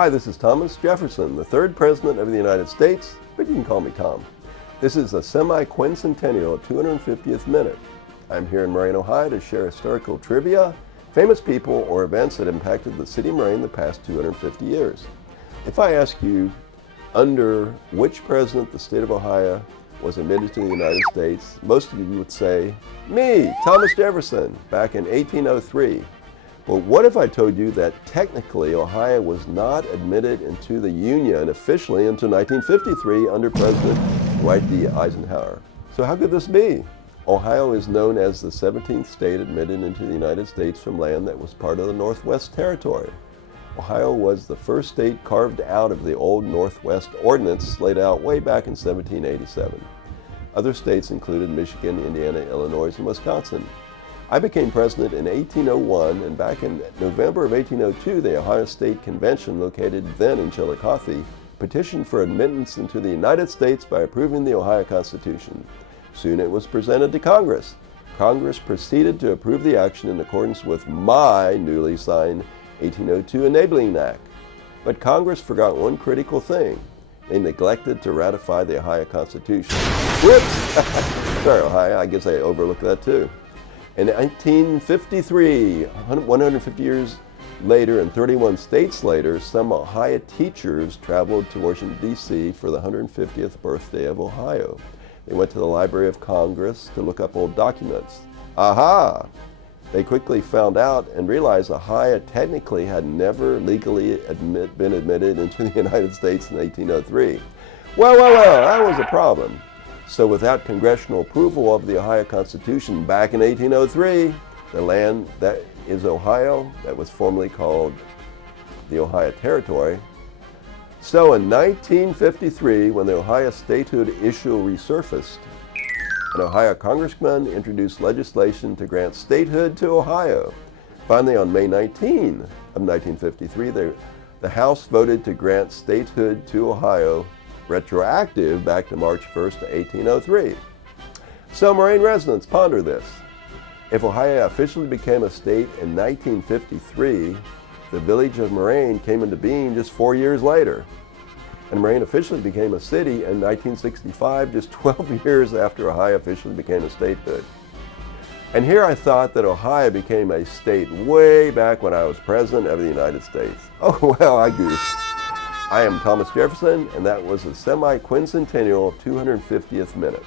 Hi, this is Thomas Jefferson, the third President of the United States, but you can call me Tom. This is a semi-quincentennial 250th minute. I'm here in Moraine, Ohio to share historical trivia, famous people, or events that impacted the city of Moraine the past 250 years. If I ask you, under which president the state of Ohio was admitted to the United States, most of you would say, me, Thomas Jefferson, back in 1803. But what if I told you that technically Ohio was not admitted into the Union officially until 1953 under President Dwight D. Eisenhower? So how could this be? Ohio is known as the 17th state admitted into the United States from land that was part of the Northwest Territory. Ohio was the first state carved out of the old Northwest Ordinance laid out way back in 1787. Other states included Michigan, Indiana, Illinois, and Wisconsin. I became president in 1801, and back in November of 1802, the Ohio State Convention, located then in Chillicothe, petitioned for admittance into the United States by approving the Ohio Constitution. Soon it was presented to Congress. Congress proceeded to approve the action in accordance with my newly signed 1802 Enabling Act. But Congress forgot one critical thing. They neglected to ratify the Ohio Constitution. Whoops! Sorry, Ohio, I guess I overlooked that too. In 1953, 150 years later and 31 states later, some Ohio teachers traveled to Washington, D.C. for the 150th birthday of Ohio. They went to the Library of Congress to look up old documents. Aha! They quickly found out and realized Ohio technically had never legally been admitted into the United States in 1803. Well, that was a problem. So without congressional approval of the Ohio Constitution back in 1803, the land that is Ohio, that was formerly called the Ohio Territory. So in 1953, when the Ohio statehood issue resurfaced, an Ohio congressman introduced legislation to grant statehood to Ohio. Finally, on May 19 of 1953, the House voted to grant statehood to Ohio, retroactive back to March 1st, 1803. So Moraine residents, ponder this. If Ohio officially became a state in 1953, the village of Moraine came into being just 4 years later. And Moraine officially became a city in 1965, just 12 years after Ohio officially became a statehood. And here I thought that Ohio became a state way back when I was President of the United States. Oh, well, I goofed. I am Thomas Jefferson, and that was a semi-quincentennial 250th minute.